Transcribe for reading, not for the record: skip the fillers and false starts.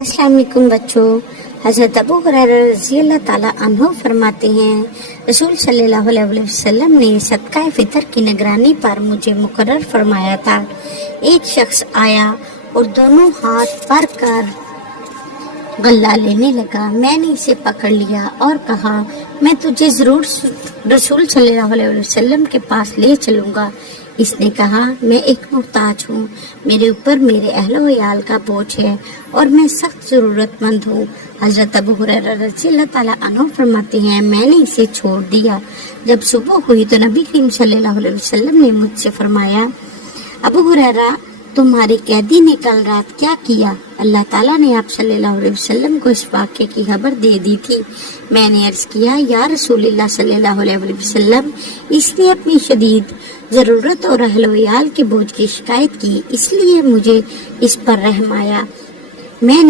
अस्सलाम वालेकुम बच्चों। हज़रत अबू हुरैरा रज़ी अल्लाह ताला अन्हु फरमाते हैं, रसूल सल्लल्लाहु अलैहि वसल्लम ने सदका फितर की निगरानी पर मुझे मुकर्रर फरमाया था। एक शख्स आया और दोनों हाथ भर कर गल्ला लेने लगा। मैंने इसे पकड़ लिया और कहा, मैं तुझे जरूर रसूल सल्लल्लाहु अलैहि वसल्लम के पास ले चलूंगा। इसने कहा, मैं एक मुहताज हूँ, मेरे ऊपर मेरे अहलो याल का बोझ है और मैं सख्त जरूरतमंद हूँ। हजरत अबू हुरैरा रज़ी अल्लाह ताला अन्हु फरमाते हैं, मैंने इसे छोड़ दिया। जब सुबह हुई तो नबी करीम सल्लल्लाहु अलैहि वसल्लम ने मुझसे फरमाया, अबू हुरैरा, तुम्हारे कैदी ने कल रात क्या किया? अल्लाह ताला ने आप सल्लल्लाहु अलैहि वसल्लम को इस वाक़े की खबर दे दी थी। मैंने अर्ज किया, या रसूलल्लाह सल्लल्लाहु अलैहि वसल्लम, इसने अपनी शदीद जरूरत और अहलो-याल के बोझ की शिकायत की, इसलिए मुझे इस पर रहम आया। मैंने